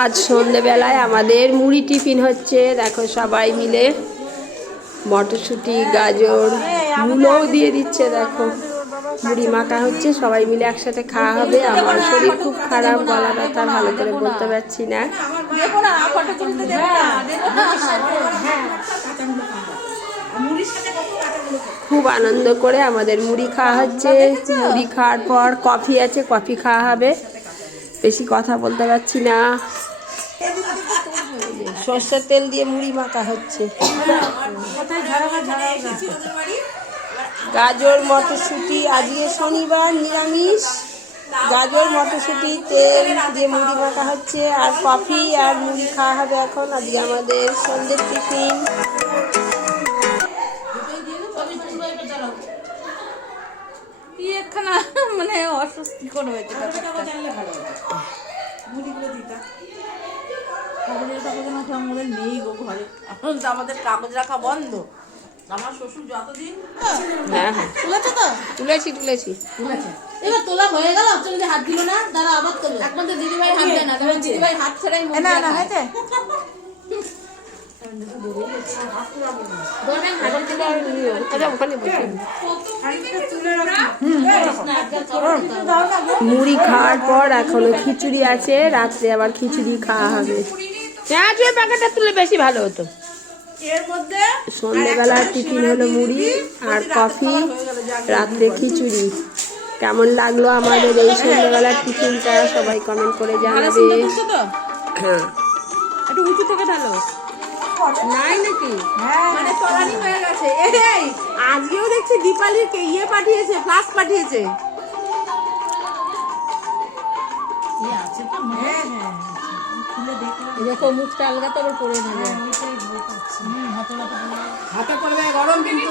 আজ সন্ধেবেলায় আমাদের মুড়ি টিফিন হচ্ছে। দেখো সবাই মিলে মটরশুঁটি, গাজর, মূলও দিয়ে দিচ্ছে। দেখো মুড়ি মাখা হচ্ছে, সবাই মিলে একসাথে খাওয়া হবে। আমার শরীর খুব খারাপ, গলা ব্যথা, ভালো করে বলতে পারছি না। খুব আনন্দ করে আমাদের মুড়ি খাওয়া হচ্ছে। মুড়ি খাওয়ার পর কফি আছে, কফি খাওয়া হবে। বেশি কথা বলতে পারছি না। সর্ষের তেল দিয়ে মুড়ি মাখা হচ্ছে। গাজর মটরশুঁটি, আজকে শনিবার নিরামিষ। গাজর মটরশুঁটি তেল দিয়ে মুড়ি মাখা হচ্ছে, আর কফি আর মুড়ি খাওয়া হবে এখন। আজকে আমাদের সন্ধ্যের টিফিন। মানে অস্বস্তিকর হয়েছে। আমাদের নেই গো ঘরে, এখন তো আমাদের কাগজ রাখা বন্ধ। আমার শ্বশুর যতদিন তুলেছে তো তুলেছি এবার তোলা হয়ে গেল। চলে হাত দিল না, দাঁড়া আবার তোলো। একমাত্র দিদিভাই হাত দেয় না, দিদিভাই হাত ছাড়াই না হয়েছে। মুড়ি খাওয়ার পর এখনো খিচুড়ি আছে, রাত্রে আবার খিচুড়ি খাওয়া হবে। প্যাকেটটা তুলে বেশি ভালো হতো। সন্ধ্যেবেলার টিফিন হলো মুড়ি আর কফি, রাত্রে খিচুড়ি। কেমন লাগলো আমাদের এই সন্ধ্যেবেলার টিফিনটা সবাই কমেন্ট করে জানাবে। হ্যাঁ, একটু উঁচু থেকে ঢালো। নাই নাকি? মানে তলানি হয়ে গেছে। এই আজকেও দেখছি দীপালির ইয়ে পাঠিয়েছে, ফ্লাস্ক পাঠিয়েছে। দেখো মুখটা আলগা তো আবার পড়ে নেবে। হাতে পড়বে গরম কিন্তু।